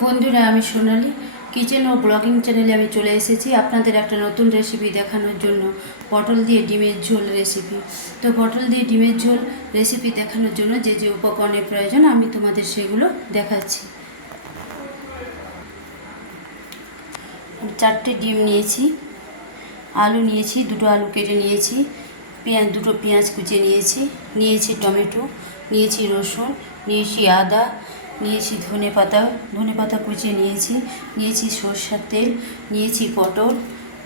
বন্ধুরা, আমি সোনালি কিচেন ও ব্লগিং চ্যানেলে আমি চলে এসেছি আপনাদের একটা নতুন রেসিপি দেখানোর জন্য। পটল দিয়ে ডিমের ঝোল রেসিপি। তো পটল দিয়ে ডিমের ঝোল রেসিপি দেখানোর জন্য যে যে উপকরণের প্রয়োজন আমি তোমাদের সেগুলো দেখাচ্ছি। আমি 4টে ডিম নিয়েছি, আলু নিয়েছি, 2টো আলু কেটে নিয়েছি, দুটো পেঁয়াজ কুচিয়ে নিয়েছি টমেটো, নিয়েছি রসুন, নিয়েছি আদা, নিয়েছি ধনে পাতা কুচিয়ে নিয়েছি সরষের তেল, নিয়েছি পটল,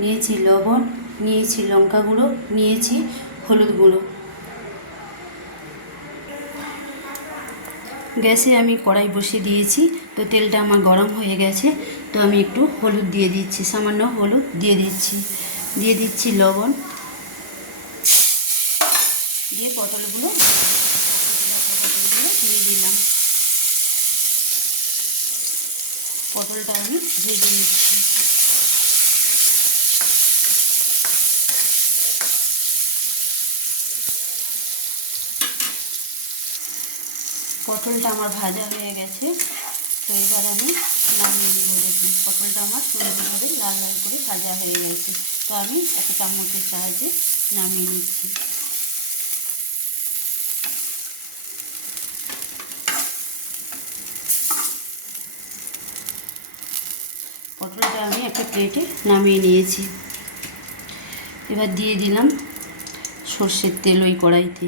নিয়েছি লবণ, নিয়েছি লঙ্কা গুঁড়ো, নিয়েছি হলুদ গুঁড়ো। গ্যাসে আমি কড়াই বসিয়ে দিয়েছি, তো তেলটা আমার গরম হয়ে গেছে। তো আমি একটু হলুদ দিয়ে দিচ্ছি, সামান্য হলুদ দিয়ে দিচ্ছি লবণ, দিয়ে পটলগুলো দিয়ে দিলাম। পটলটা আমি ভেজে নিচ্ছি। পটলটা আমার ভাজা হয়ে গেছে, তো এবার আমি নামিয়ে দেবো। দেখুন, পটলটা আমার সুন্দরভাবে লাল লাল করে ভাজা হয়ে গেছে। তো আমি একটা চামচের সাহায্যে নামিয়ে নিচ্ছি। পটলটা আমি একটা প্লেটে নামিয়ে নিয়েছি। এবার দিয়ে দিলাম সর্ষের তেল ওই কড়াইতে।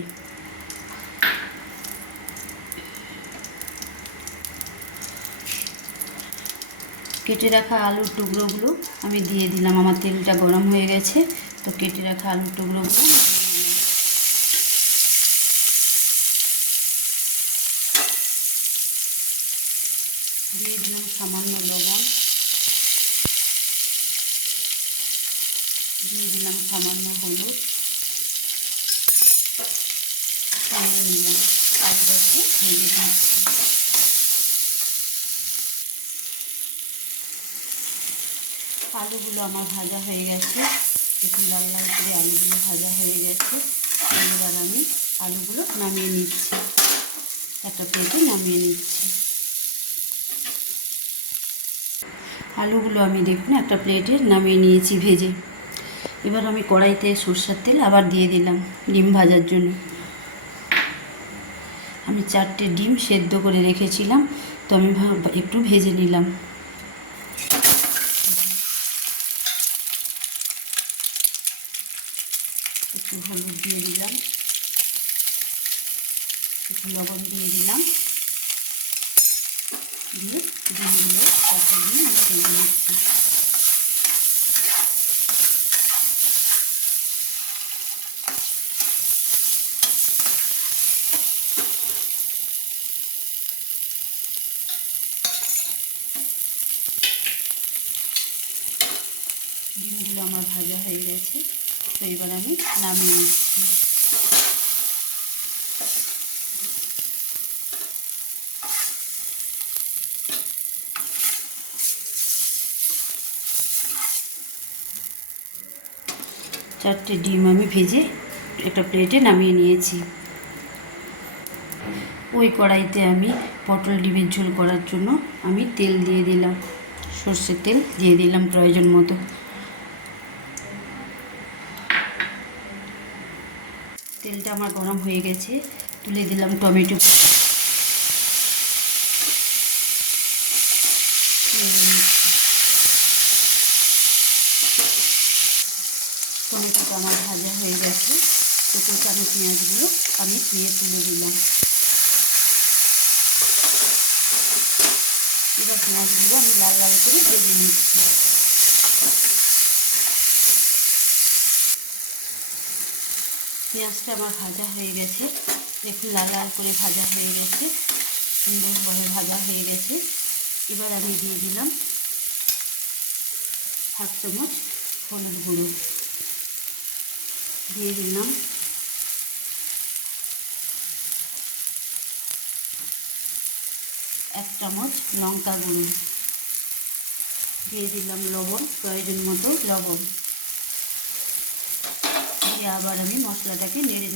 কেটে রাখা আলুর টুকরোগুলো আমি দিয়ে দিলাম। আমার তেলটা গরম হয়ে গেছে, তো কেটে রাখা আলুর টুকরোগুলো দিয়ে দিলাম। সামান্য লবণ দিয়ে দিলাম, সামান্য হলুদ দিয়ে নিলাম। আলুটাকে ভেজে নিচ্ছি। আলুগুলো আমার ভাজা হয়ে গেছে, একটু লাল লাল করে আলুগুলো ভাজা হয়ে গেছে। এবার আমি আলুগুলো নামিয়ে নিচ্ছি, একটা প্লেটে নামিয়ে নিচ্ছি। আলুগুলো আমি দেখুন একটা প্লেটে নামিয়ে নিয়েছি ভেজে। এবার আমি কড়াইতে সরষের তেল আবার দিয়ে দিলাম ডিম ভাজার জন্য। আমি 4টে ডিম সেদ্ধ করে রেখেছিলাম, তো আমি একটু ভেজে নিলাম। একটু হলুদ দিয়ে দিলাম, একটু লবণ দিয়ে দিলাম, দিয়ে ডিমগুলো 4টে ডিম আমি ভেজে নিচ্ছি। ডিমগুলো আমার ভাজা হয়ে গেছে, তো এবার আমি নামিয়ে নিচ্ছি। চারটে ডিম আমি ভেজে একটা প্লেটে নামিয়ে নিয়েছি। ওই কড়াইতে আমি পটল ডিমের ঝোল করার জন্য আমি তেল দিয়ে দিলাম, সর্ষের তেল দিয়ে দিলাম প্রয়োজন মতো। তেলটা আমার গরম হয়ে গেছে, তুলে দিলাম টমেটো। টমেটোটা আমার ভাজা হয়ে গেছে, তো কুচানো পেঁয়াজগুলো আমি ধুয়ে তুলে দিলাম। এবার পেঁয়াজগুলো আমি লাল লাল করে ভেজে নিচ্ছি। পেঁয়াজটা আমার ভাজা হয়ে গেছে, দেখুন লাল লাল করে ভাজা হয়ে গেছে, সুন্দরভাবে ভাজা হয়ে গেছে। এবার আমি দিয়ে দিলাম 1 চামচ হলুদ গুঁড়ো, দিয়ে দিলাম 1 চামচ লঙ্কা গুঁড়ো, দিয়ে দিলাম লবণ, প্রয়োজন মতো লবণ দিয়ে আবার আমি মশলাটাকে নেড়ে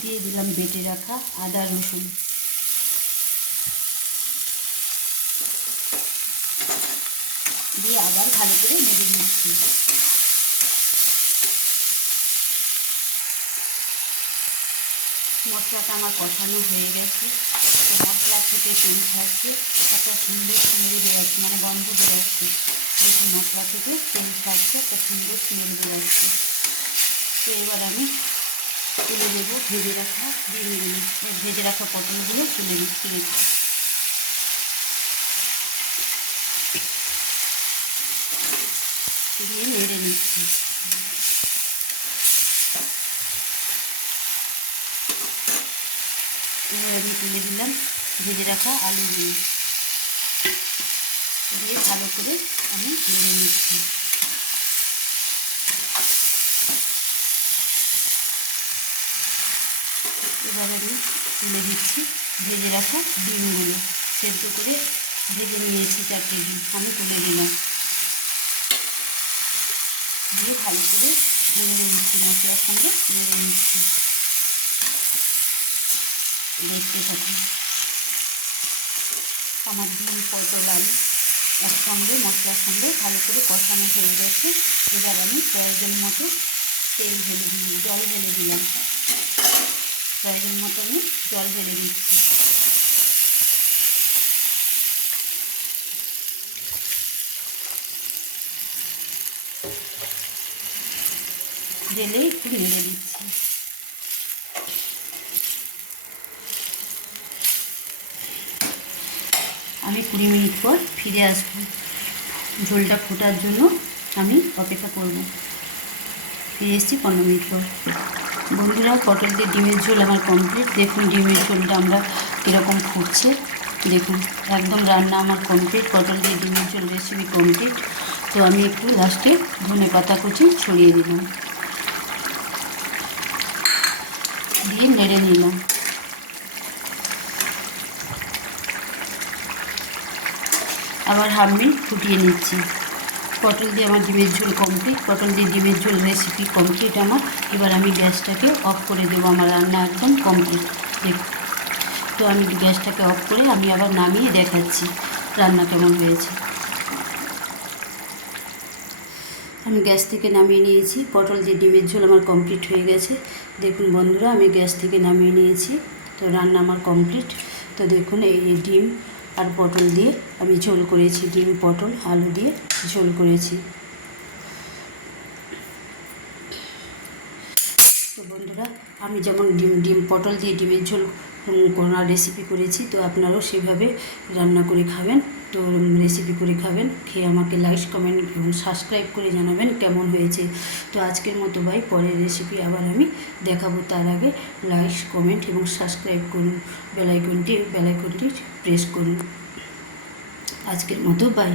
দিয়ে দিলাম বেটে রাখা আদা রসুন। দিয়ে আবার ভালো করে নেড়ে নিচ্ছি। মশলাটা আমার কষানো হয়ে গেছে। তো মশলা থেকে তেল ছাড়ছে, একটা সুন্দর স্মেল বেরোচ্ছে, মানে গন্ধ বেরোচ্ছে। দেখুন মশলা থেকে তেল ছাড়ছে, একটা সুন্দর স্মেল বেরোচ্ছে। তো এবার আমি তুলে দেবো ভেজে রাখা ডিমগুলো, ভেজে রাখা পটলগুলো তুলে দিচ্ছি। দিয়ে নেড়ে নিচ্ছি। এবার আমি তুলে দিলাম ভেজে রাখা আলুগুলো, দিয়ে ভালো করে আমি নেড়ে নিচ্ছি। এবার আমি তুলে দিচ্ছি ভেজে রাখা ডিমগুলো, সেদ্ধ করে ভেজে নিয়েছি 4টে ডিম আমি তুলে দিলাম। দিয়ে ভালো করে নেড়ে নিচ্ছি, মশলার সঙ্গে নেড়ে নিচ্ছি। দেখতে থাকুন। আমার ডিম পটল আলু একসঙ্গে মশলার সঙ্গে ভালো করে কষানো হয়ে গেছে। এবার আমি প্রয়োজন মতো জল ঢেলে দিলাম। প্রয়োজন মতো আমি জল ঢেলে দিচ্ছি। ঢেলে একটু নেড়ে দিচ্ছি। আমি 20 মিনিট পর ফিরে আসবো। ঝোলটা ফোটার জন্য আমি অপেক্ষা করব। ফিরে এসেছি 15 মিনিট পর। বন্ধুরা, পটল দিয়ে ডিমের ঝোল আমার কমপ্লিট। দেখুন ডিমের ঝোলটা আমরা কীরকম ফুটছে। দেখুন একদম রান্না আমার কমপ্লিট, পটল দিয়ে ডিমের ঝোল রেসিপি কমপ্লিট। তো আমি একটু লাস্টে ধনেপাতা কুচি ছড়িয়ে দিলাম, দিয়ে নেড়ে নিলাম। আবার হাফ মিনিট ফুটিয়ে নিচ্ছি। পটল দিয়ে আমার ডিমের ঝোল কমপ্লিট, পটল দিয়ে ডিমের ঝোল রেসিপি কমপ্লিট আমার। এবার আমি গ্যাসটাকে অফ করে দেবো, আমার রান্না একদম কমপ্লিট। দেখুন, তো আমি গ্যাসটাকে অফ করে আমি আবার নামিয়ে দেখাচ্ছি রান্না কেমন হয়েছে। আমি গ্যাস থেকে নামিয়ে নিয়েছি, পটল দিয়ে ডিমের ঝোল আমার কমপ্লিট হয়ে গেছে। দেখুন বন্ধুরা, আমি গ্যাস থেকে নামিয়ে নিয়েছি। তো রান্না আমার কমপ্লিট। তো দেখুন এই ডিম আর পটল দিয়ে আমি ঝোল করেছি, ডিম পটল আলু দিয়ে ঝোল করেছি। তো বন্ধুরা, আমি যেমন ডিম পটল দিয়ে ডিমের ঝোল করার রেসিপি করেছি, তো আপনারাও সেভাবে রান্না করে খাবেন। তো রেসিপি করে খাবেন, খেয়ে আমাকে লাইক কমেন্ট এবং সাবস্ক্রাইব করে জানাবেন কেমন হয়েছে। তো আজকের মতো বাই, পরের রেসিপি আবার আমি দেখাবো। তার আগে লাইক কমেন্ট এবং সাবস্ক্রাইব করুন, বেল আইকনটি প্রেস করুন। আজকের মতো বাই।